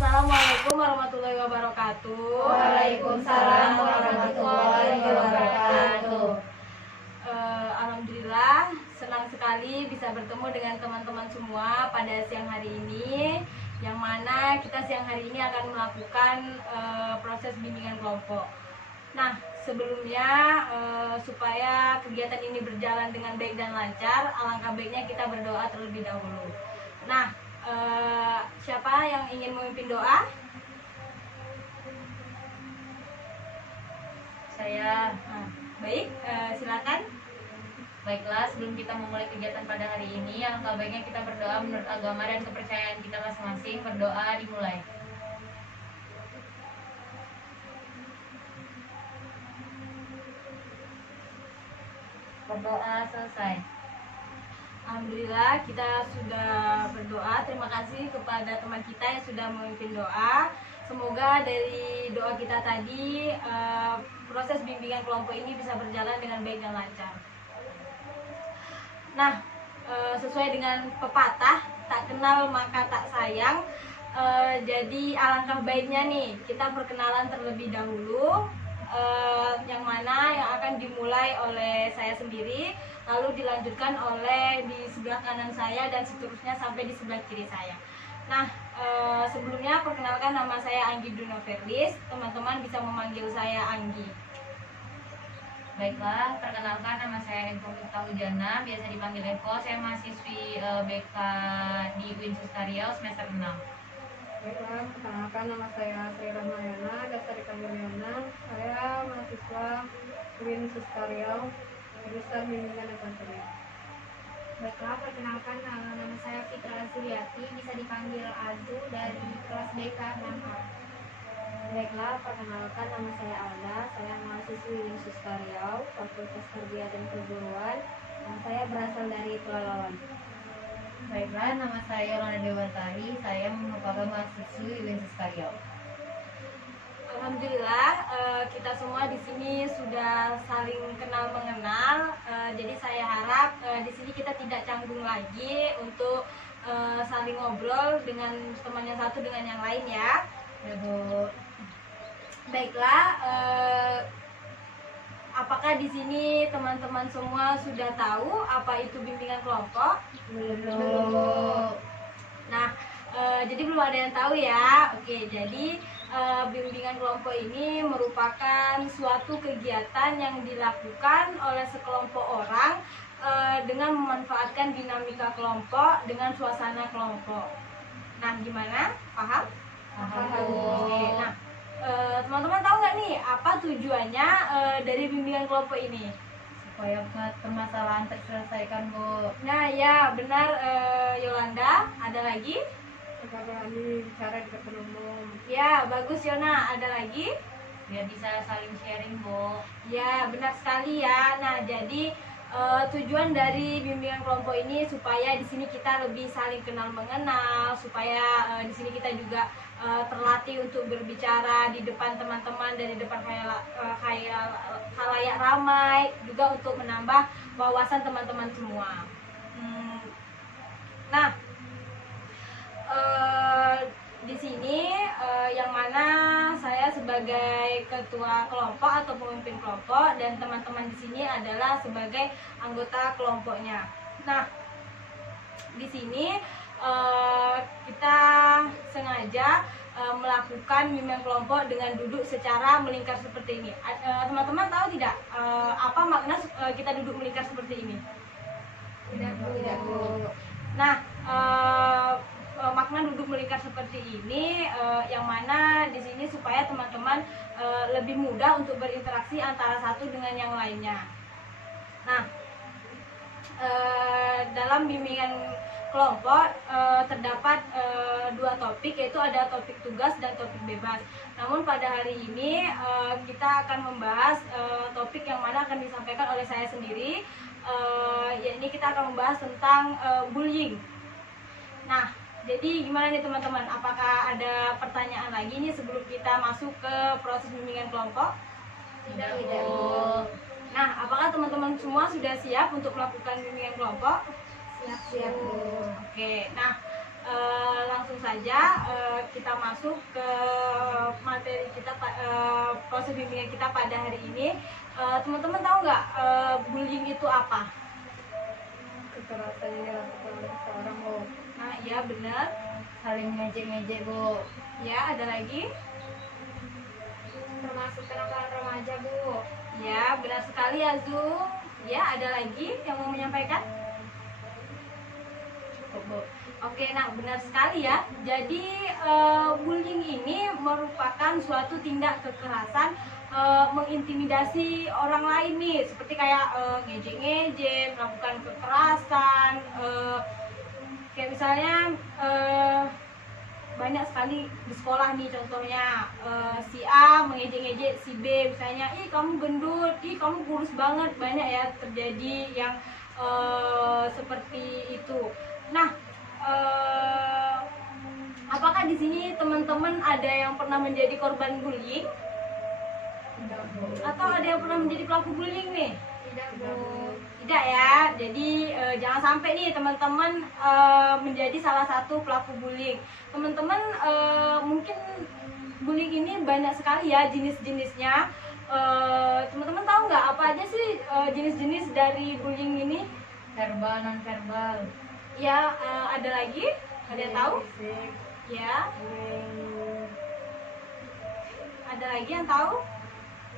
Assalamualaikum warahmatullahi wabarakatuh. Waalaikumsalam warahmatullahi wabarakatuh. Alhamdulillah, senang sekali bisa bertemu dengan teman-teman semua pada siang hari ini, yang mana kita siang hari ini akan melakukan proses bimbingan kelompok. Nah, sebelumnya supaya kegiatan ini berjalan dengan baik dan lancar, alangkah baiknya kita berdoa terlebih dahulu. Nah, siapa yang ingin memimpin doa? Saya. Baik, silakan. Baiklah, sebelum kita memulai kegiatan pada hari ini, alangkah baiknya kita berdoa menurut agama dan kepercayaan kita masing-masing. Berdoa dimulai. Berdoa selesai. Alhamdulillah, kita sudah berdoa. Terima kasih kepada teman kita yang sudah memimpin doa. Semoga dari doa kita tadi proses bimbingan kelompok ini bisa berjalan dengan baik dan lancar. Nah, sesuai dengan pepatah, tak kenal maka tak sayang. Jadi alangkah baiknya nih kita perkenalan terlebih dahulu, yang mana yang akan dimulai oleh saya sendiri, lalu dilanjutkan oleh di sebelah kanan saya dan seterusnya sampai di sebelah kiri saya. Nah, sebelumnya perkenalkan, nama saya Anggi Dunoverlis. Teman-teman bisa memanggil saya Anggi. Baiklah, perkenalkan, nama saya Eko Hujana, biasa dipanggil Eko. Saya mahasiswi BK di UIN Sustario semester 6. Baiklah, perkenalkan, nama saya Sri Rahmayana, dasar dipanggil Yana. Saya mahasiswa UIN Sustario, jurusan bimbingan ekonomi. Baiklah, perkenalkan, nama saya Fitra Suryati, bisa dipanggil Azu, dari kelas BK 6A. Baiklah, perkenalkan, nama saya Alda, saya mahasiswi UIN Sustario, Fakultas Tarbiyah dan Perguruan. Saya berasal dari Pelalawan. Baiklah, nama saya Yolanda Dewatari, saya merupakan mahasiswi UIN Sustario. Alhamdulillah, kita semua di sini sudah saling kenal mengenal. Jadi saya harap di sini kita tidak canggung lagi untuk saling ngobrol dengan teman yang satu dengan yang lain ya. Ya, Bu. Baiklah, apakah di sini teman-teman semua sudah tahu apa itu bimbingan kelompok? Belum. Nah, jadi belum ada yang tahu ya. Oke, jadi bimbingan kelompok ini merupakan suatu kegiatan yang dilakukan oleh sekelompok orang dengan memanfaatkan dinamika kelompok dengan suasana kelompok. Nah, gimana? Paham? Oke, nah, teman-teman tahu nggak nih apa tujuannya dari bimbingan kelompok ini? Supaya permasalahan terselesaikan, Bu. Nah, ya benar, Yolanda. Ada lagi? Kita berani bicara di depan umum. Ya, bagus Yona. Ada lagi? Biar bisa saling sharing, Bu. Ya, benar sekali ya. Nah, jadi tujuan dari bimbingan kelompok ini supaya di sini kita lebih saling kenal mengenal, supaya di sini kita juga terlatih untuk berbicara di depan teman-teman dan di depan khalayak ramai, juga untuk menambah wawasan teman-teman semua. Nah, di sini yang mana saya sebagai ketua kelompok atau pemimpin kelompok dan teman-teman di sini adalah sebagai anggota kelompoknya. Nah, di sini kita sengaja melakukan bimbingan kelompok dengan duduk secara melingkar seperti ini. Teman-teman tahu tidak apa makna kita duduk melingkar seperti ini? Tidak, Bu. Nah, makna duduk melingkar seperti ini yang mana di sini supaya teman-teman lebih mudah untuk berinteraksi antara satu dengan yang lainnya. Nah, dalam bimbingan kelompok terdapat dua topik, yaitu ada topik tugas dan topik bebas. Namun pada hari ini kita akan membahas topik yang mana akan disampaikan oleh saya sendiri, yakni kita akan membahas tentang bullying. Nah, jadi gimana nih teman-teman? Apakah ada pertanyaan lagi nih sebelum kita masuk ke proses bimbingan kelompok? Tidak, Tidak, Bu. Bu. Nah, apakah teman-teman semua sudah siap untuk melakukan bimbingan kelompok? Siap, Bu. Oke, nah langsung saja kita masuk ke materi kita, proses bimbingan kita pada hari ini. Teman-teman tahu nggak bullying itu apa? Kekerasan yang dilakukan oleh seseorang, Bu. Nah, iya benar. Saling ngejek-ngejek, Bu. Ya, ada lagi? Termasuk kenakalan remaja, Bu. Ya, benar sekali ya, Zu. Ya, ada lagi yang mau menyampaikan? Cukup, Bu. Oke, nah benar sekali ya. Jadi bullying ini merupakan suatu tindak kekerasan mengintimidasi orang lain nih, seperti kayak ngejek-ngejek, melakukan kekerasan, kayak misalnya banyak sekali di sekolah nih contohnya, si A mengejek-ngejek si B, misalnya, ih kamu gendut, ih kamu kurus banget, banyak ya terjadi yang seperti itu. Nah, apakah di sini teman-teman ada yang pernah menjadi korban bullying? Tidak, Bu. Atau ada yang pernah menjadi pelaku bullying nih? Tidak, Bu. Tidak ya. Jadi jangan sampai nih teman-teman menjadi salah satu pelaku bullying. Teman-teman mungkin bullying ini banyak sekali ya jenis-jenisnya. Teman-teman tahu nggak apa aja sih jenis-jenis dari bullying ini? Verbal, non verbal. Ya, ada lagi? Ada yang tahu? Fisik, Ya, bullying ada lagi yang tahu?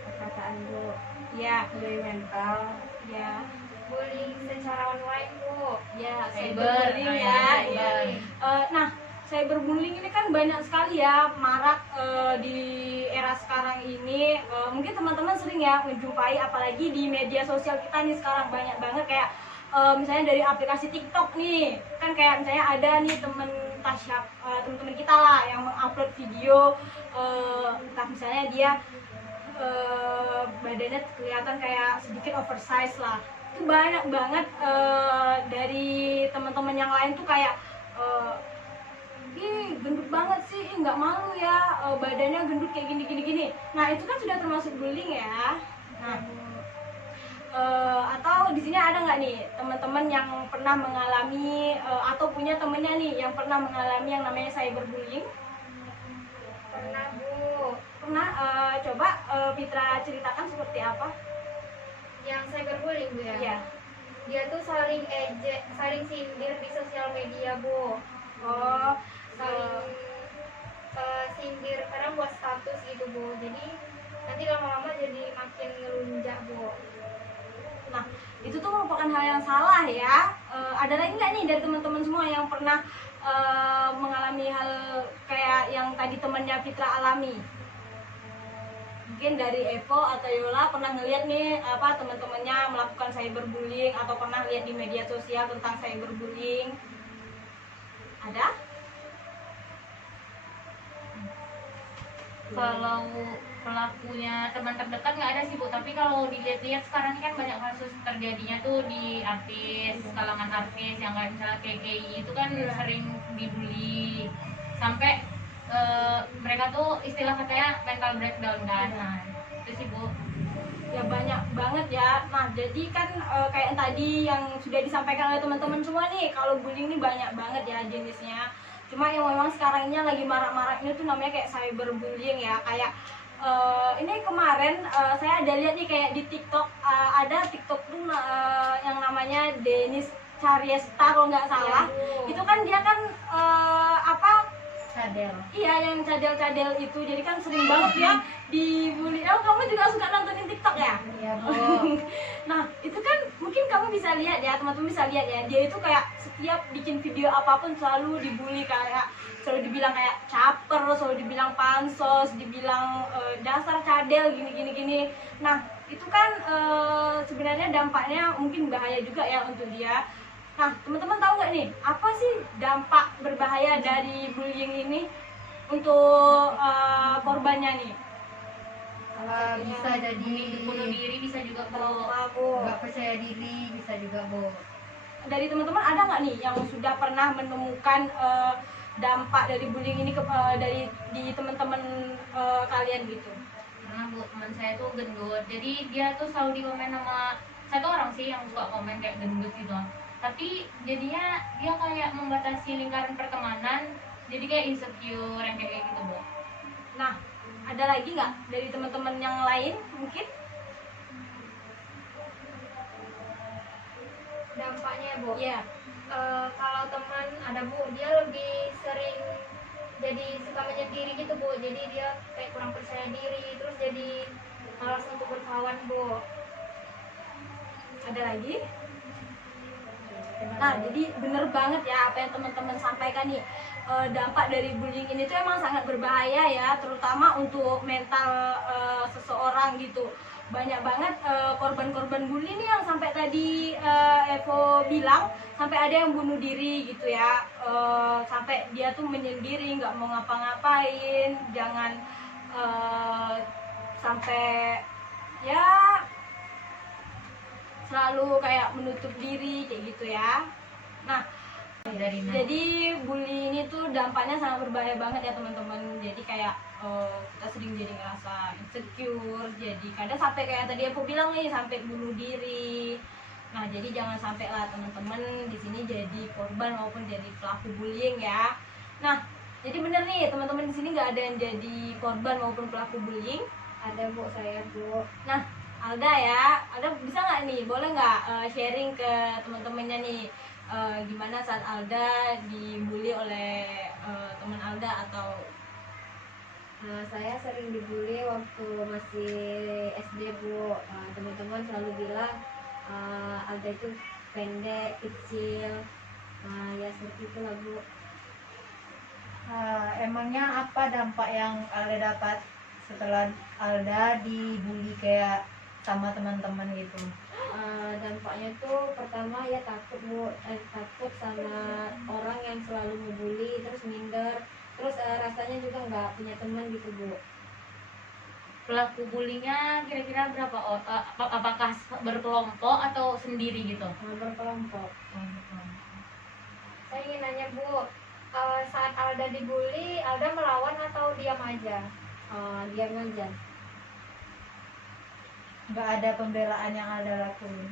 perkataan, Bu. Ya, Bullying mental. ya, Bullying secara online, Bu. ya, Cyber, cyberbullying ya. cyber. Nah, cyberbullying ini kan banyak sekali ya, marak di era sekarang ini. Mungkin teman-teman sering ya menjumpai, apalagi di media sosial kita nih sekarang banyak banget kayak misalnya dari aplikasi TikTok nih, kan kayak misalnya ada nih teman-teman kita lah yang mengupload video, entah misalnya dia badannya kelihatan kayak sedikit oversize lah. Itu banyak banget dari teman-teman yang lain tuh kayak ih gendut banget sih, ih nggak malu ya, badannya gendut kayak gini. Nah itu kan sudah termasuk bullying ya. Nah, atau di sini ada nggak nih teman-teman yang pernah mengalami atau punya temennya nih yang pernah mengalami yang namanya cyberbullying? Pernah, Bu. Pernah? Coba Fitra ceritakan seperti apa? Yang cyberbullying, Bu ya? Iya. Dia tuh saling ejek, saling sindir di sosial media, Bu. Oh, Saling sindir, kadang buat status gitu, Bu. Jadi nanti lama-lama jadi makin ngelunjak, Bu. nah itu tuh merupakan hal yang salah ya. Ada lagi nggak nih dari teman-teman semua yang pernah mengalami hal kayak yang tadi temannya Fitra alami? Mungkin dari Evo atau Yola pernah ngeliat nih apa teman-temannya melakukan cyberbullying atau pernah lihat di media sosial tentang cyberbullying? Ada? Kalau pelakunya teman terdekat nggak ada sih, Bu, tapi kalau dilihat-lihat sekarang kan banyak kasus terjadinya tuh di artis, kalangan artis yang kayak misalnya KKI itu kan sering dibully sampai mereka tuh istilah katanya mental breakdown kan. Nah, itu sih, Bu. Ya banyak banget ya. Nah jadi kan kayak yang tadi yang sudah disampaikan oleh teman-teman semua nih, kalau bullying ini banyak banget ya jenisnya. Cuma yang memang sekarang ini lagi marak-maraknya tuh namanya kayak cyberbullying ya. Kayak ini kemarin saya ada lihat nih kayak di TikTok, ada TikTok tuh yang namanya Denis Caryesta kalau nggak salah. Itu kan dia kan apa? Cadel. Iya, yang cadel-cadel itu. Jadi kan sering banget ya dibully. Oh, kamu juga suka nontonin TikTok ya? Iya, Bu. Nah, itu kan mungkin kamu bisa lihat ya, teman-teman bisa lihat ya. Dia itu kayak setiap bikin video apapun selalu dibully, kayak selalu dibilang kayak caper, selalu dibilang pansos, dibilang dasar cadel gini. Nah, itu kan sebenarnya dampaknya mungkin bahaya juga ya untuk dia. Nah, teman-teman tahu nggak nih, apa sih dampak berbahaya dari bullying ini untuk korbannya nih? Bisa jadi bunuh diri, bisa juga Trauma, Bu. nggak percaya diri, bisa juga, Bu. Dari teman-teman ada nggak nih yang sudah pernah menemukan dampak dari bullying ini dari di teman-teman kalian gitu? Karena Bu, teman saya tuh gendut, jadi dia tuh selalu dikomen sama satu orang sih yang suka komen kayak gendut gitu. tapi jadinya dia kayak membatasi lingkaran pertemanan, jadi kayak insecure yang kayak gitu Bu. Nah, ada lagi nggak dari teman-teman yang lain mungkin? Dampaknya ya, Bu. Iya. Kalau teman ada Bu, dia lebih sering jadi suka menyendiri gitu Bu, jadi dia kayak kurang percaya diri, terus jadi malas untuk berkawan Bu. Ada lagi? Nah, jadi bener banget ya apa yang teman-teman sampaikan nih. Dampak dari bullying ini tuh emang sangat berbahaya ya, terutama untuk mental seseorang gitu. Banyak banget korban-korban bully nih yang sampai tadi Evo bilang sampai ada yang bunuh diri gitu ya. Sampai dia tuh menyendiri, nggak mau ngapa-ngapain, jangan sampai ya selalu kayak menutup diri kayak gitu ya. Nah, jadi bully ini tuh dampaknya sangat berbahaya banget ya teman-teman. Jadi kayak kita sering jadi ngerasa insecure, jadi kadang sampai kayak tadi aku bilang nih sampai bunuh diri. Nah, jadi jangan sampai lah teman-teman di sini jadi korban maupun jadi pelaku bullying ya. Nah, jadi bener nih teman-teman di sini nggak ada yang jadi korban maupun pelaku bullying. Ada Bu, saya Bu. Nah, Alda ya, Alda bisa nggak nih, boleh nggak sharing ke teman-temannya nih gimana saat Alda dibully oleh teman Alda atau Saya sering dibully waktu masih SD Bu. Teman-teman selalu bilang Alda itu pendek, kecil, ya seperti itulah Bu. Emangnya apa dampak yang Alda dapat setelah Alda dibully kayak sama teman-teman gitu? Dampaknya tuh pertama ya takut Bu, takut sama orang yang selalu ngebully, terus minder, terus rasanya juga nggak punya teman gitu Bu. Pelaku bullyingnya kira-kira berapa orang? Apakah berkelompok atau sendiri gitu? Berkelompok. Saya ingin nanya Bu, saat Alda dibully, Alda melawan atau diam aja? Diam aja. Nggak ada pembelaan yang Alda lakuin?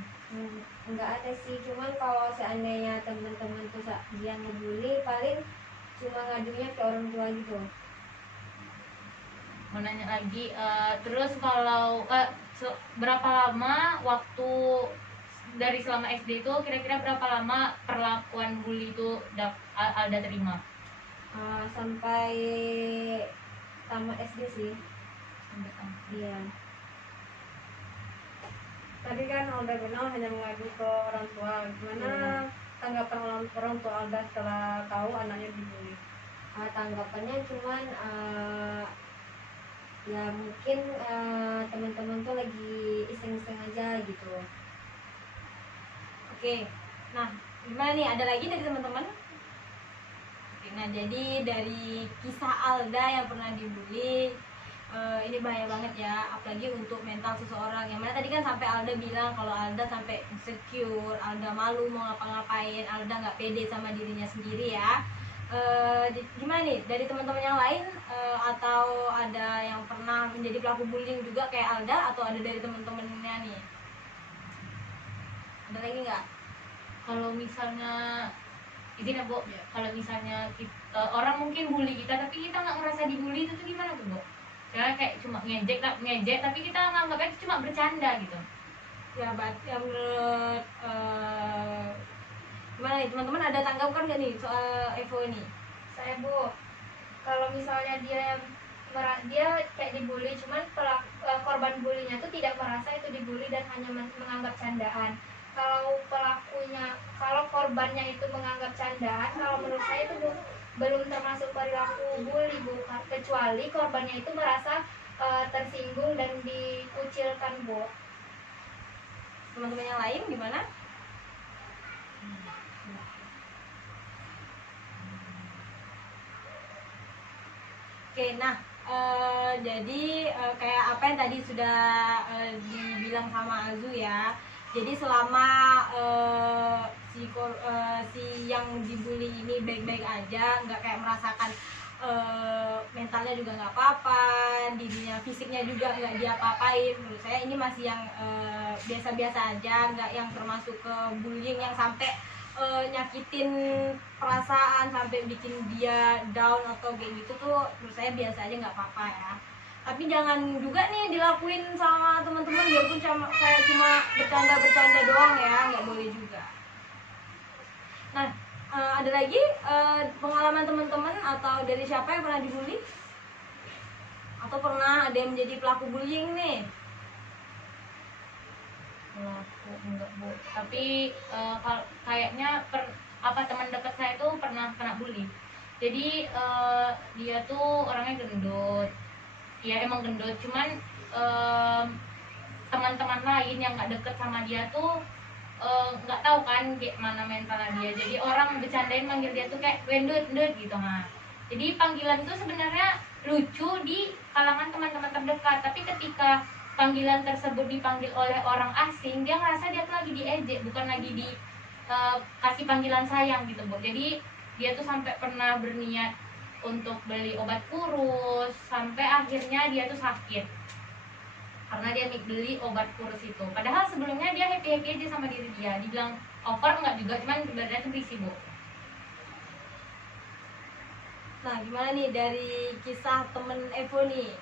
Nggak ada sih, cuman kalau seandainya teman-teman tuh dia ngebully paling cuma ngadunya ke orang tua gitu. Mau nanya lagi, terus kalau berapa lama waktu dari selama SD itu kira-kira berapa lama perlakuan bully itu Alda terima? Sampai tamat SD sih. Iya. Tadi kan Alda bilang hanya mengadu ke orang tua. Gimana tanggapan orang tua Alda setelah tahu anaknya dibully? Tanggapannya cuman ya mungkin teman-teman tuh lagi iseng-iseng aja gitu. Oke. Nah, gimana nih? Ada lagi dari teman-teman? Oke, nah, jadi dari kisah Alda yang pernah dibully, ini bahaya banget ya, apalagi untuk mental seseorang. Yang mana tadi kan sampai Alda bilang kalau Alda sampai insecure, Alda malu mau ngapa-ngapain, Alda nggak pede sama dirinya sendiri ya. Gimana nih dari teman-teman yang lain, atau ada yang pernah menjadi pelaku bullying juga kayak Alda, atau ada dari teman-temannya nih? Ada lagi nggak? Kalau misalnya izin ya Bu, kalau misalnya orang mungkin bully kita tapi kita nggak ngerasa dibully, itu tuh gimana tuh Bu? Ya kayak cuma ngejek tapi kita nganggapnya itu cuma bercanda gitu. Ya, yang menurut gimana nih teman-teman, ada tanggapan nggak nih soal Evo ini? Saya Bu, kalau misalnya dia kayak dibully, cuman korban bulinya tuh tidak merasa itu dibully dan hanya menganggap candaan. Kalau korbannya itu menganggap candaan, kalau menurut saya itu belum termasuk perilaku bully Bu, kecuali korbannya itu merasa tersinggung dan dikucilkan Bu. Teman-teman yang lain gimana? Oke, nah jadi kayak apa yang tadi sudah dibilang sama Azu ya. Jadi selama si yang dibully ini baik-baik aja, nggak kayak merasakan mentalnya juga nggak apa-apa, dirinya fisiknya juga nggak diapa-apain, menurut saya ini masih yang biasa-biasa aja, nggak yang termasuk ke bullying yang sampai nyakitin perasaan sampai bikin dia down atau kayak gitu tuh menurut saya biasa aja, nggak apa-apa ya. Tapi jangan juga nih dilakuin sama teman-teman biarpun kayak cuma bercanda-bercanda doang ya, nggak boleh juga. Nah, ada lagi pengalaman teman-teman atau dari siapa yang pernah dibully? Atau pernah ada yang menjadi pelaku bullying nih? Pelaku enggak bu, tapi kayaknya teman dekat saya tuh pernah kena bully. Jadi dia tuh orangnya gendut, ya emang gendut, cuman teman-teman lain yang nggak deket sama dia tuh nggak tahu kan gimana mentalnya dia, jadi orang bercandain manggil dia tuh kayak wendut gitu. Nah, jadi panggilan itu sebenarnya lucu di kalangan teman-teman terdekat, tapi ketika panggilan tersebut dipanggil oleh orang asing, dia ngerasa dia tuh lagi diejek, bukan lagi di kasih panggilan sayang gitu bu. Jadi dia tuh sampai pernah berniat untuk beli obat kurus, sampai akhirnya dia tuh sakit karena dia beli obat kurus itu. Padahal sebelumnya dia happy aja sama diri dia, dibilang over enggak juga, cuman badannya tuh berisi bu. Nah, gimana nih dari kisah temen Evo nih?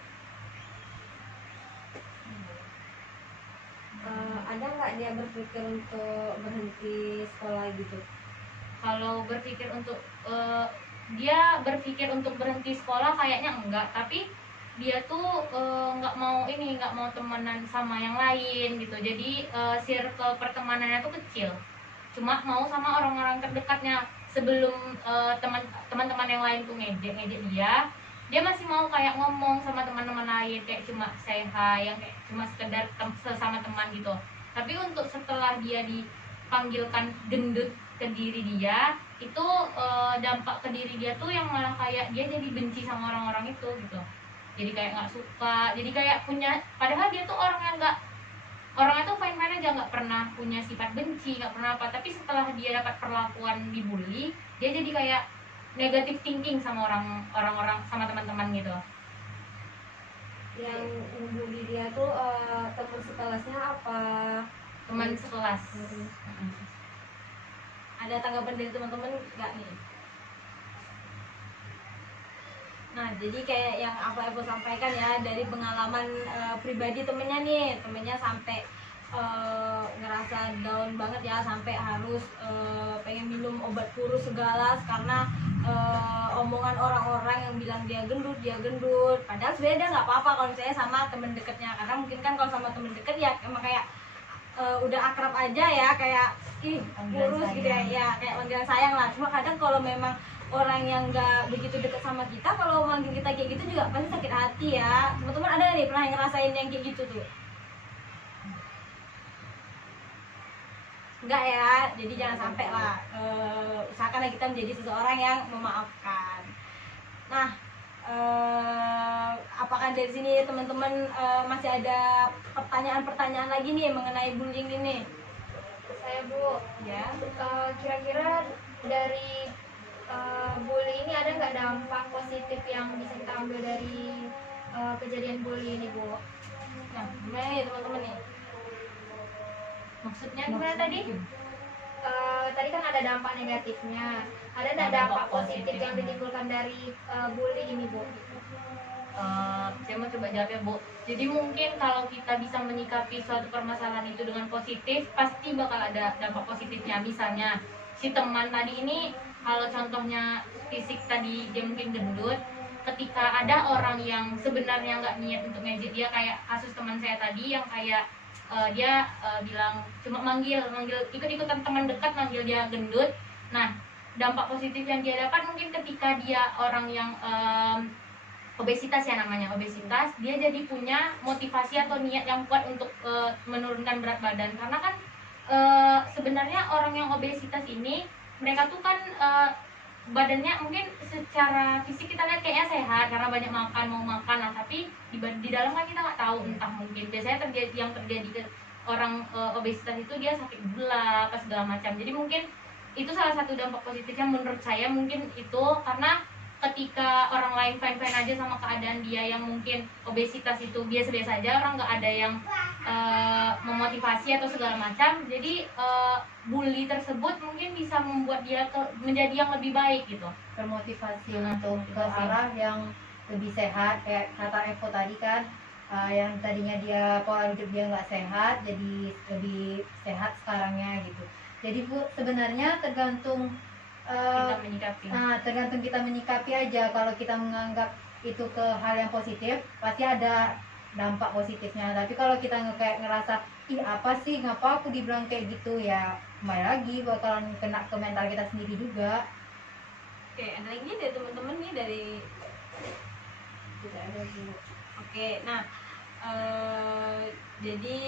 Ada nggak dia berpikir untuk berhenti sekolah gitu? Kalau berpikir untuk dia berpikir untuk berhenti sekolah kayaknya enggak, tapi dia tuh nggak mau temenan sama yang lain gitu. Jadi circle pertemanannya tuh kecil, cuma mau sama orang-orang terdekatnya. Sebelum teman-teman yang lain tuh ngejek dia masih mau kayak ngomong sama teman-teman lain, kayak cuma say hi, yang kayak cuma sekedar sesama teman gitu. Tapi untuk setelah dia dipanggilkan gendut ke diri dia, itu dampak ke diri dia tuh yang malah kayak dia jadi benci sama orang-orang itu gitu. Jadi kayak nggak suka, jadi kayak punya, padahal dia tuh orangnya tuh fine aja, nggak pernah punya sifat benci, nggak pernah apa. Tapi setelah dia dapat perlakuan dibully, dia jadi kayak negative thinking sama orang-orang sama teman-teman gitu. Yang membuli dia tuh teman sekelasnya apa? Teman sekelas. Ada tanggapan dari teman-teman nggak nih? Nah, jadi kayak yang aku sampaikan ya, dari pengalaman pribadi temennya sampai ngerasa down banget ya, sampai harus pengen minum obat kurus segala karena omongan orang-orang yang bilang dia gendut. Padahal sebenarnya dia nggak apa-apa kalau misalnya sama temen deketnya, karena mungkin kan kalau sama temen deket ya emang kayak udah akrab aja ya, kayak kurus gitu ya kayak panggilan sayang lah. Cuma kadang kalau memang orang yang nggak begitu deket sama kita, kalau manggil kita kayak gitu juga pasti sakit hati ya. Teman-teman ada nih pernah ngerasain yang kayak gitu tuh? Enggak ya, jadi jangan sampai lah. Usahakanlah kita menjadi seseorang yang memaafkan. Nah, apakah dari sini teman-teman masih ada pertanyaan-pertanyaan lagi nih mengenai bullying ini? Saya bu, Ya. kira-kira dari bully ini ada nggak dampak positif yang bisa kita ambil dari kejadian bully ini bu? Nah, gimana nih teman-teman nih? Maksudnya gimana tadi? Tadi kan ada dampak negatifnya, ada nggak dampak positif yang ditimbulkan dari bully ini bu? Saya mau coba jawab ya bu. Jadi mungkin kalau kita bisa menyikapi suatu permasalahan itu dengan positif, pasti bakal ada dampak positifnya. Misalnya si teman tadi ini, kalau contohnya fisik tadi dia mungkin gendut, ketika ada orang yang sebenarnya nggak niat untuk ngejek dia, kayak kasus teman saya tadi yang kayak dia bilang cuma manggil ikut-ikutan teman dekat manggil dia gendut. Nah, dampak positif yang dia dapat mungkin ketika dia orang yang obesitas ya, namanya obesitas, dia jadi punya motivasi atau niat yang kuat untuk menurunkan berat badan. Karena kan sebenarnya orang yang obesitas ini, mereka tuh kan badannya mungkin secara fisik kita lihat kayaknya sehat karena banyak makan, mau makan lah, tapi di dalam kan kita nggak tahu, entah mungkin biasanya yang terjadi ke orang obesitas itu dia sakit gula apa segala macam. Jadi mungkin itu salah satu dampak positifnya menurut saya, mungkin itu karena ketika orang lain fine-fine aja sama keadaan dia yang mungkin obesitas itu biasa-biasa aja, orang nggak ada yang memotivasi atau segala macam, jadi bully tersebut mungkin bisa membuat dia menjadi yang lebih baik gitu. Termotivasi Nah, untuk ke termotivasi. arah yang lebih sehat, kayak kata Evo tadi kan, yang tadinya dia pola hidup dia nggak sehat jadi lebih sehat sekarangnya gitu. Jadi Bu, sebenarnya tergantung Kita menyikapi. tergantung kita menyikapi aja. Kalau kita menganggap itu ke hal yang positif, pasti ada dampak positifnya. Tapi kalau kita kayak ngerasa, ih apa sih, ngapa aku dibilang kayak gitu, ya kembali lagi bakalan kena ke mental kita sendiri juga. Oke, ada lagi dari teman-teman nih dari Tidak ada Bu. Oke, nah jadi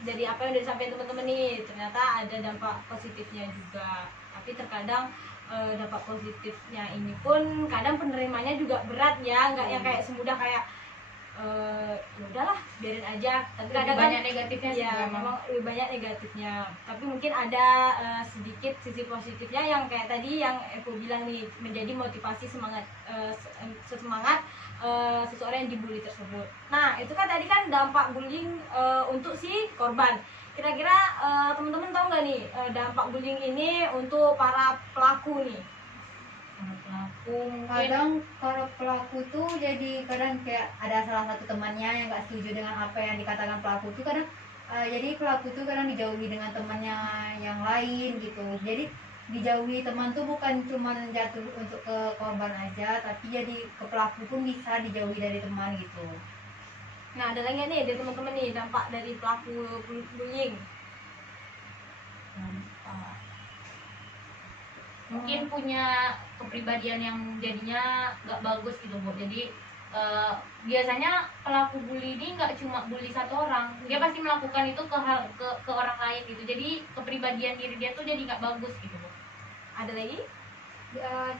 dari apa yang udah disampaikan teman-teman nih, ternyata ada dampak positifnya juga. Tapi terkadang dampak positifnya ini pun kadang penerimanya juga berat ya, nggak yang kayak semudah kayak ya udahlah biarin aja. Tapi kadang kan Banyak negatifnya sih ya memang. memang lebih banyak negatifnya. Tapi mungkin ada sedikit sisi positifnya yang kayak tadi yang Eko bilang nih, menjadi motivasi semangat sesemangat seseorang yang dibully tersebut. Nah itu kan tadi kan dampak bullying untuk si korban. Kira-kira teman-teman tahu nggak nih dampak bullying ini untuk para pelaku nih? Pelaku mungkin Kadang kalau pelaku tuh jadi kadang kayak ada salah satu temannya yang nggak setuju dengan apa yang dikatakan pelaku tuh, kadang jadi pelaku tuh kadang dijauhi dengan temannya yang lain gitu. Jadi dijauhi teman tuh bukan cuma jatuh untuk ke korban aja, tapi jadi ke pelaku pun bisa dijauhi dari teman gitu. Nah ada lagi nih dari teman-teman nih dampak dari pelaku bullying. mungkin punya kepribadian yang jadinya nggak bagus gitu Bu. Jadi biasanya pelaku bully ini nggak cuma bully satu orang, dia pasti melakukan itu ke orang lain gitu. Jadi kepribadian diri dia tuh jadi nggak bagus gitu Bu. Ada lagi?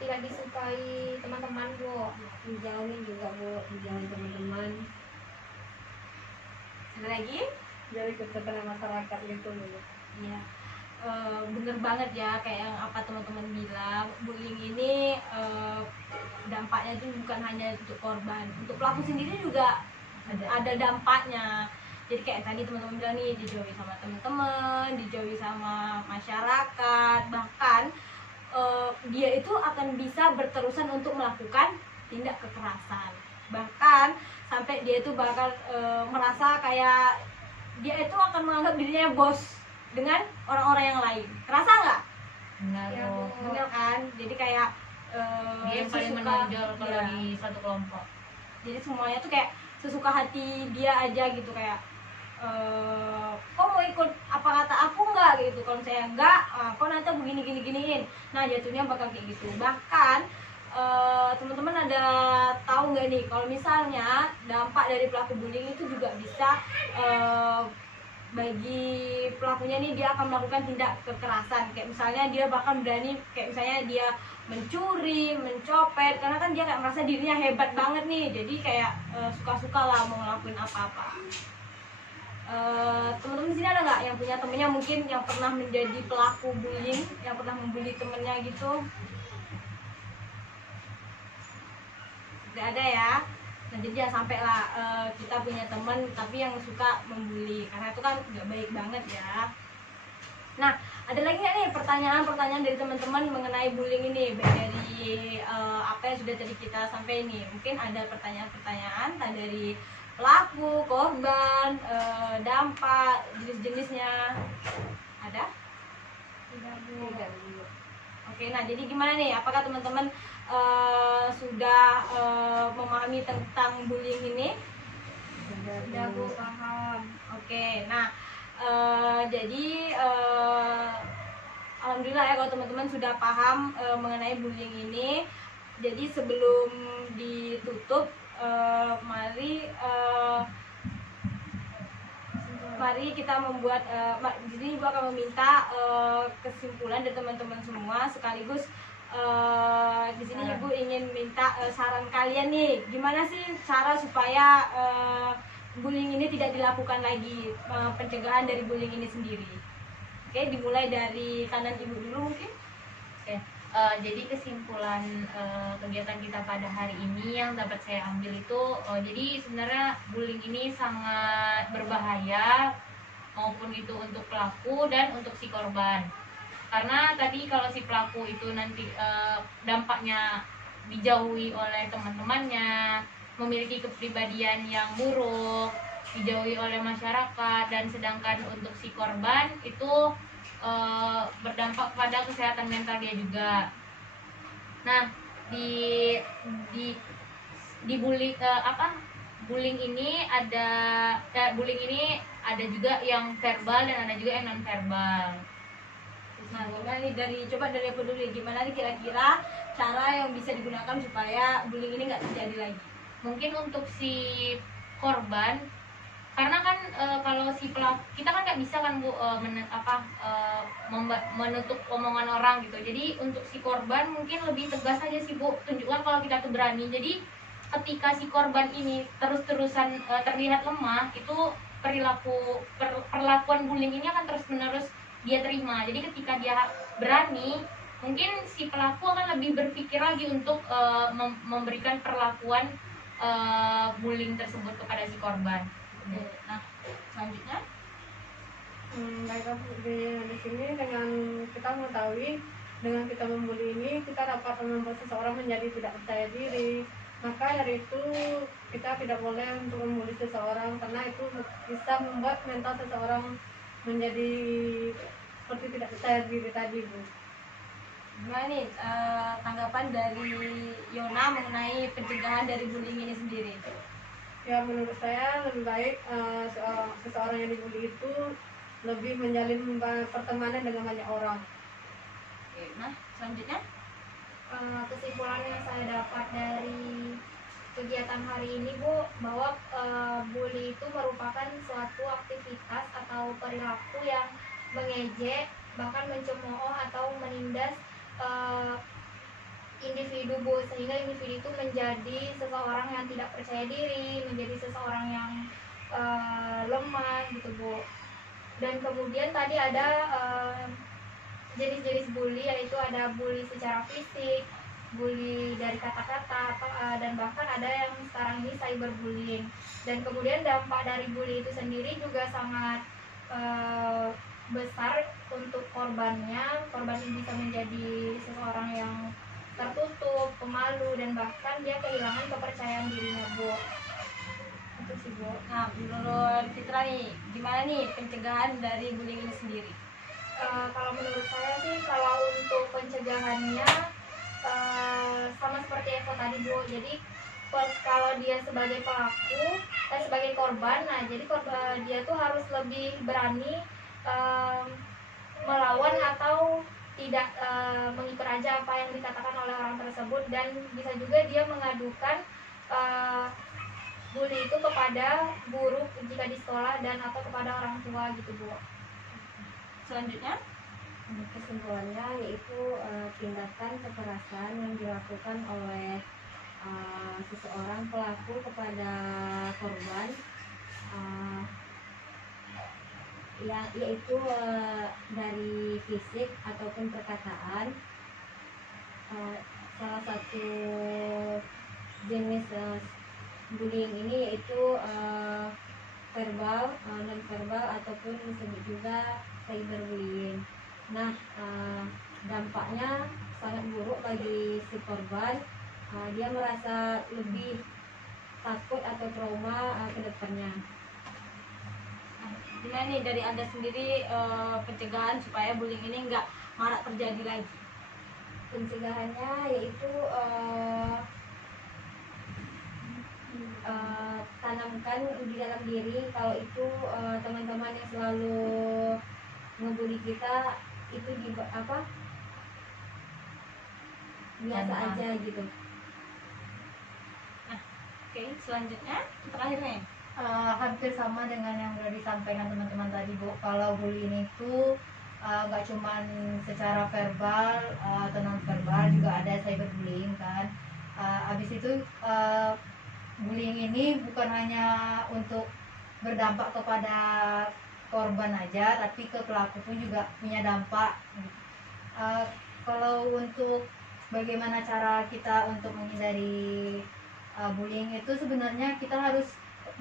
Tidak disukai teman-teman Bu. Menjauhin juga Bu, menjauhin teman-teman. Ada lagi? Jadi kesadaran masyarakat gitu Bu. Iya, bener banget ya kayak yang apa teman-teman bilang, bullying ini dampaknya itu bukan hanya untuk korban, untuk pelaku sendiri juga ada dampaknya. Jadi kayak tadi teman-teman bilang nih, dijauhi sama teman-teman, dijauhi sama masyarakat, bahkan dia itu akan bisa berterusan untuk melakukan tindak kekerasan, bahkan sampai dia itu bakal merasa kayak dia itu akan menganggap dirinya bos dengan orang-orang yang lain. Kerasa nggak? Benar Ya, Bu. Bu. Bener kan? Jadi kayak Dia yang paling sesuka- menonjol kalau iya. di satu kelompok. Jadi semuanya tuh kayak sesuka hati dia aja gitu, kayak kok mau ikut apa kata aku nggak gitu. Kalau saya nggak, kok nanti begini gini giniin. Nah jatuhnya bakal kayak gitu. Bahkan teman-teman ada tahu nggak nih kalau misalnya dampak dari pelaku bullying itu juga bisa bagi pelakunya nih, dia akan melakukan tindak kekerasan. Kayak misalnya dia bahkan berani, kayak misalnya dia mencuri, mencopet, karena kan dia kayak merasa dirinya hebat banget nih, jadi kayak suka-suka lah mau ngelakuin apa-apa. Teman-teman di sini ada nggak yang punya temennya mungkin yang pernah menjadi pelaku bullying, yang pernah membuli temennya gitu? Tidak ada ya. Nah jadi jangan sampai lah kita punya teman tapi yang suka membuli, karena itu kan nggak baik banget ya. Nah ada lagi nggak nih pertanyaan-pertanyaan dari teman-teman mengenai bullying ini, baik dari apa yang sudah tadi kita sampaikan nih? Mungkin ada pertanyaan-pertanyaan entah dari pelaku, korban, dampak, jenis-jenisnya. Ada? Tidak Bu. Tidak. Oke, nah jadi gimana nih? Apakah teman-teman sudah memahami tentang bullying ini? Tidak Bu, paham. Oke, nah jadi alhamdulillah ya kalau teman-teman sudah paham mengenai bullying ini. Jadi sebelum ditutup, mari kita membuat jadi Ibu akan meminta kesimpulan dari teman-teman semua, sekaligus di sini Ibu ingin minta saran kalian nih, gimana sih cara supaya bullying ini tidak dilakukan lagi, pencegahan dari bullying ini sendiri. Oke, dimulai dari kanan Ibu dulu mungkin. Oke. Jadi kesimpulan kegiatan kita pada hari ini yang dapat saya ambil itu, jadi sebenarnya bullying ini sangat berbahaya, maupun itu untuk pelaku dan untuk si korban. Karena tadi kalau si pelaku itu nanti dampaknya dijauhi oleh teman-temannya, memiliki kepribadian yang buruk, dijauhi oleh masyarakat, dan sedangkan untuk si korban itu berdampak pada kesehatan mental dia juga. Nah, di bullying bullying ini ada bullying ini ada juga yang verbal dan ada juga yang non verbal. Nah, gimana nih coba dari aku dulu, gimana nih kira-kira cara yang bisa digunakan supaya bullying ini nggak terjadi lagi? Mungkin untuk si korban, karena kan kalau si pelaku, kita kan nggak bisa kan Bu menutup omongan orang gitu. Jadi untuk si korban mungkin lebih tegas aja sih Bu, tunjukkan kalau kita tuh berani. Jadi ketika si korban ini terus-terusan terlihat lemah, itu perlakuan bullying ini akan terus-menerus dia terima. Jadi ketika dia berani, mungkin si pelaku akan lebih berpikir lagi untuk memberikan perlakuan bullying tersebut kepada si korban. Nah, selanjutnya Baiklah Bu, di sini dengan kita mengetahui dengan kita membuli ini kita dapat membuat seseorang menjadi tidak percaya diri. Maka dari itu kita tidak boleh untuk membuli seseorang, karena itu bisa membuat mental seseorang menjadi seperti tidak percaya diri tadi Bu. gimana nih tanggapan dari Yona mengenai pencegahan dari bullying ini sendiri? Ya, menurut saya lebih baik seseorang yang dibully itu lebih menjalin pertemanan dengan banyak orang. Oke, nah selanjutnya Kesimpulan yang saya dapat dari kegiatan hari ini Bu, bahwa bully itu merupakan suatu aktivitas atau perilaku yang mengejek, bahkan mencemooh atau menindas individu Bu, sehingga individu itu menjadi seseorang yang tidak percaya diri, menjadi seseorang yang lemah gitu Bu. Dan kemudian tadi ada jenis-jenis bully, yaitu ada bully secara fisik, bully dari kata-kata, dan bahkan ada yang sekarang ini cyberbullying. Dan kemudian dampak dari bully itu sendiri juga sangat besar untuk korbannya. Korban ini bisa menjadi seseorang yang tertutup, pemalu, dan bahkan dia kehilangan kepercayaan dirinya Bu. Itu sih Bu. nah menurut Fitra nih gimana nih pencegahan dari bullying ini sendiri? Kalau menurut saya sih, kalau untuk pencegahannya sama seperti Eva tadi Bu. Jadi kalau dia sebagai pelaku, sebagai korban, nah jadi dia tuh harus lebih berani melawan atau tidak mengikut aja apa yang dikatakan oleh orang tersebut, dan bisa juga dia mengadukan bully itu kepada guru jika di sekolah dan atau kepada orang tua gitu Bu. Selanjutnya Kesimpulannya yaitu tindakan kekerasan yang dilakukan oleh seseorang pelaku kepada korban, yaitu dari fisik ataupun perkataan. Salah satu jenis bullying ini yaitu verbal, non verbal, ataupun disebut juga cyberbullying. Nah, dampaknya sangat buruk bagi si korban. Dia merasa lebih takut atau trauma ke depannya. gimana nih dari Anda sendiri pencegahan supaya bullying ini nggak marak terjadi lagi? Pencegahannya yaitu tanamkan di dalam diri kalau itu teman-teman yang selalu ngebully kita itu biasa aja gitu. Oke, selanjutnya terakhir nih Hampir sama dengan yang sudah disampaikan teman-teman tadi Bu. Kalau bullying itu nggak cuman secara verbal atau non verbal, juga ada cyberbullying kan. Habis itu bullying ini bukan hanya untuk berdampak kepada korban aja, tapi ke pelaku pun juga punya dampak. kalau untuk bagaimana cara kita untuk menghindari bullying itu sebenarnya kita harus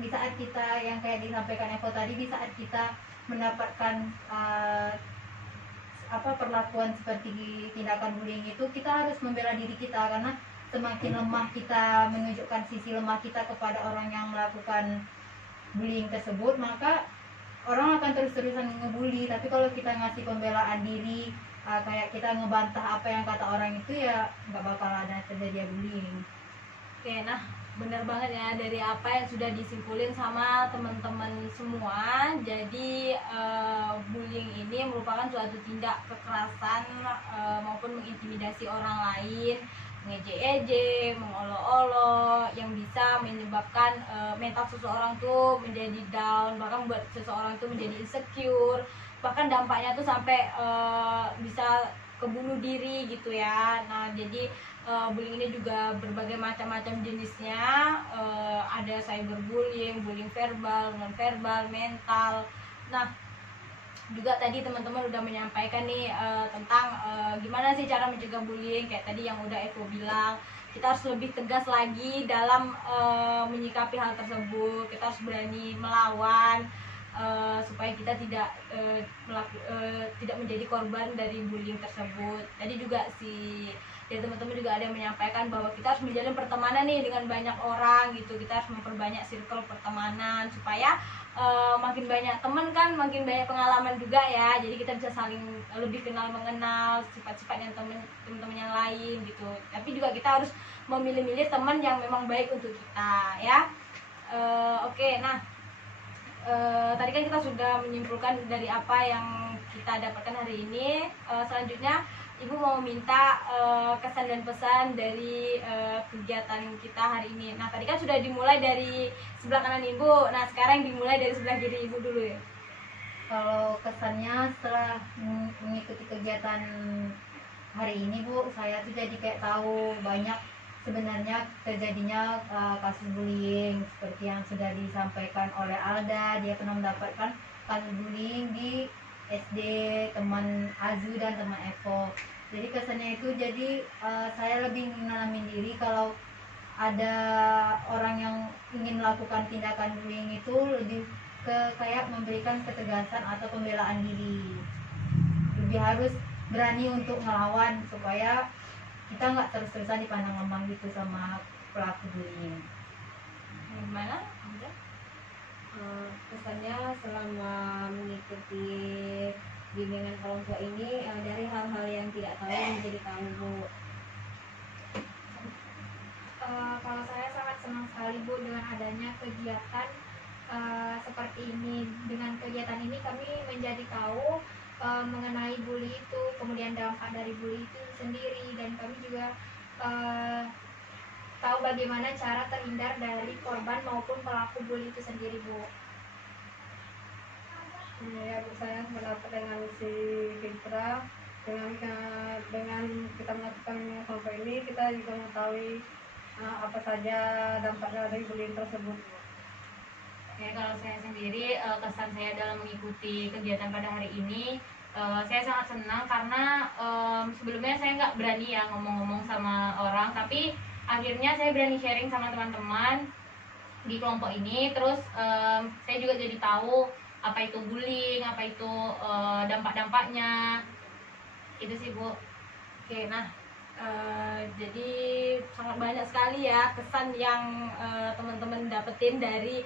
di saat kita yang kayak disampaikan Evo tadi, di saat kita mendapatkan perlakuan seperti tindakan bullying itu, kita harus membela diri kita, karena semakin lemah kita menunjukkan sisi lemah kita kepada orang yang melakukan bullying tersebut, maka orang akan terus-terusan ngebully. Tapi kalau kita ngasih pembelaan diri, kayak kita ngebantah apa yang kata orang itu, ya nggak bakal ada terjadi bullying. Oke, nah benar banget ya dari apa yang sudah disimpulin sama teman-teman semua. Jadi bullying ini merupakan suatu tindak kekerasan maupun mengintimidasi orang lain, mengejek-ejek, mengolok-olok, yang bisa menyebabkan mental seseorang tuh menjadi down, bahkan buat seseorang tuh menjadi insecure, bahkan dampaknya tuh sampai bisa kebunuh diri gitu ya. Nah jadi bullying ini juga berbagai macam-macam jenisnya, ada cyberbullying, bullying verbal, non verbal, mental. Nah juga tadi teman-teman udah menyampaikan nih tentang gimana sih cara mencegah bullying, kayak tadi yang udah Evo bilang, kita harus lebih tegas lagi dalam menyikapi hal tersebut. Kita harus berani melawan supaya kita tidak menjadi korban dari bullying tersebut. Tadi juga dari teman-teman juga ada yang menyampaikan bahwa kita harus menjalin pertemanan nih dengan banyak orang gitu. Kita harus memperbanyak circle pertemanan supaya makin banyak teman kan makin banyak pengalaman juga ya. Jadi kita bisa saling lebih kenal mengenal sifat-sifatnya teman-teman yang lain gitu. Tapi juga kita harus memilih-milih teman yang memang baik untuk kita ya. Oke, nah tadi kan kita sudah menyimpulkan dari apa yang kita dapatkan hari ini. Selanjutnya Ibu mau minta kesan dan pesan dari kegiatan kita hari ini. Nah tadi kan sudah dimulai dari sebelah kanan Ibu, nah sekarang dimulai dari sebelah kiri Ibu dulu ya. Kalau kesannya setelah mengikuti kegiatan hari ini Bu, saya tuh jadi kayak tahu banyak sebenarnya terjadinya kasus bullying seperti yang sudah disampaikan oleh Alda. Dia pernah mendapatkan kasus bullying di SD teman Azu dan teman Evo. Jadi kesannya itu jadi saya lebih menanamin diri kalau ada orang yang ingin melakukan tindakan bullying itu lebih ke kayak memberikan ketegasan atau pembelaan diri. Lebih harus berani untuk melawan supaya kita nggak terus-terusan dipandang lemah gitu sama pelaku bullying. Gimana? Kesannya selama mengikuti bimbingan kelompok ini, dari hal-hal yang tidak tahu menjadi tahu Bu. Kalau saya sangat senang sekali Bu dengan adanya kegiatan seperti ini. Dengan kegiatan ini kami menjadi tahu mengenai bully itu, kemudian dampak dari bully itu sendiri, dan kami juga tahu bagaimana cara terhindar dari korban maupun pelaku bully itu sendiri Bu. Ya Bu, saya pendapat dengan si Fitra, dengan kita melakukan kelompok ini, kita juga mengetahui apa saja dampak dari bullying tersebut. Oke, kalau saya sendiri kesan saya dalam mengikuti kegiatan pada hari ini, saya sangat senang karena sebelumnya saya nggak berani ya ngomong-ngomong sama orang, tapi akhirnya saya berani sharing sama teman-teman di kelompok ini. Terus saya juga jadi tahu apa itu bullying, apa itu dampak-dampaknya. Itu sih Bu. Oke, nah jadi sangat banyak sekali ya kesan yang teman-teman dapetin dari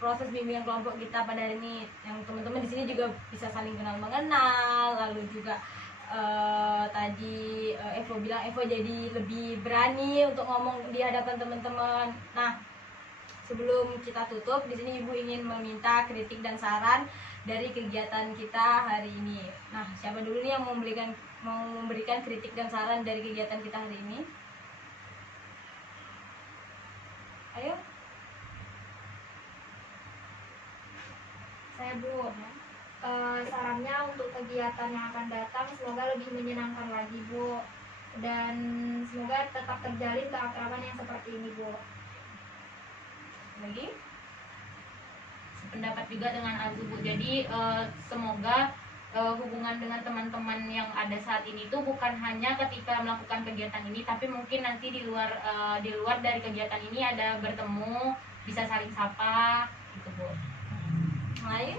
proses bimbingan kelompok kita pada hari ini. Yang teman-teman di sini juga bisa saling kenal mengenal, lalu juga tadi Evo bilang Evo jadi lebih berani untuk ngomong di hadapan teman-teman. Nah sebelum kita tutup, di sini Ibu ingin meminta kritik dan saran dari kegiatan kita hari ini. Nah, siapa dulu nih yang mau memberikan kritik dan saran dari kegiatan kita hari ini? Ayo. Saya Bu, sarannya untuk kegiatan yang akan datang semoga lebih menyenangkan lagi Bu, dan semoga tetap terjalin keakraban yang seperti ini Bu. Lagi? Sependapat juga dengan Azu Bu. Jadi semoga hubungan dengan teman-teman yang ada saat ini tuh bukan hanya ketika melakukan kegiatan ini, tapi mungkin nanti di luar dari kegiatan ini ada bertemu, bisa saling sapa gitu Bu. Yang lain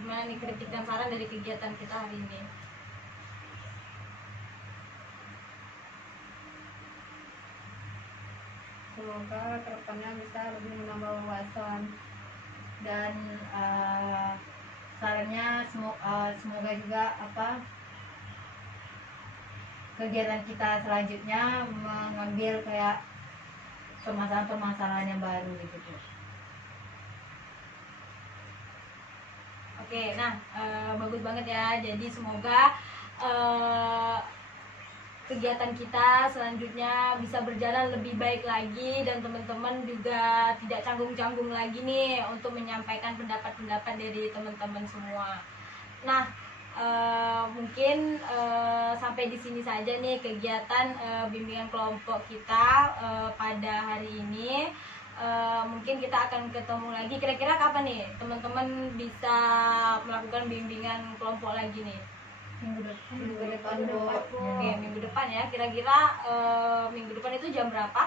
gimana nih kritik dan saran dari kegiatan kita hari ini? Semoga kedepannya bisa lebih menambah wawasan. Dan sarannya semoga juga kegiatan kita selanjutnya mengambil kayak permasalahan-permasalahan yang baru gitu Bu. Oke, nah bagus banget ya. Jadi semoga kegiatan kita selanjutnya bisa berjalan lebih baik lagi dan teman-teman juga tidak canggung-canggung lagi nih untuk menyampaikan pendapat-pendapat dari teman-teman semua. Nah, mungkin sampai di sini saja nih kegiatan bimbingan kelompok kita pada hari ini. Mungkin kita akan ketemu lagi. Kira-kira kapan nih teman-teman bisa melakukan bimbingan kelompok lagi nih? Minggu depan Bu. Oke, minggu depan ya. Kira-kira minggu depan itu jam berapa?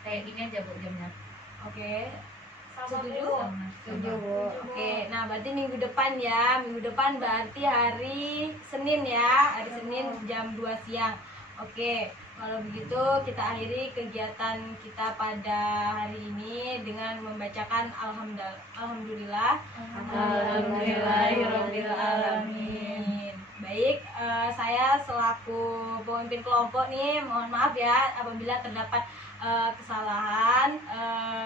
Kayak gini aja Bu jamnya. Oke. Sama Setuju? Bu. Setuju Bu. Oke, nah berarti minggu depan ya. Minggu depan berarti hari Senin ya. Hari Senin jam 2 siang. Oke, kalau begitu kita akhiri kegiatan kita pada hari ini dengan membacakan Alhamdulillah. Alhamdulillahirabbil alamin. Baik, saya selaku pemimpin kelompok nih, mohon maaf ya apabila terdapat kesalahan.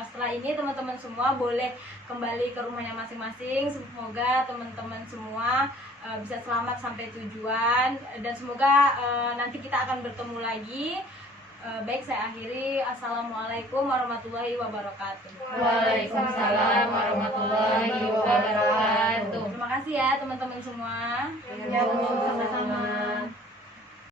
Setelah ini teman-teman semua boleh kembali ke rumahnya masing-masing. Semoga teman-teman semua bisa selamat sampai tujuan dan semoga nanti kita akan bertemu lagi. Baik, saya akhiri. Assalamualaikum warahmatullahi wabarakatuh. Waalaikumsalam warahmatullahi wabarakatuh. Terima kasih ya teman-teman semua. Ya, Bu, sama-sama.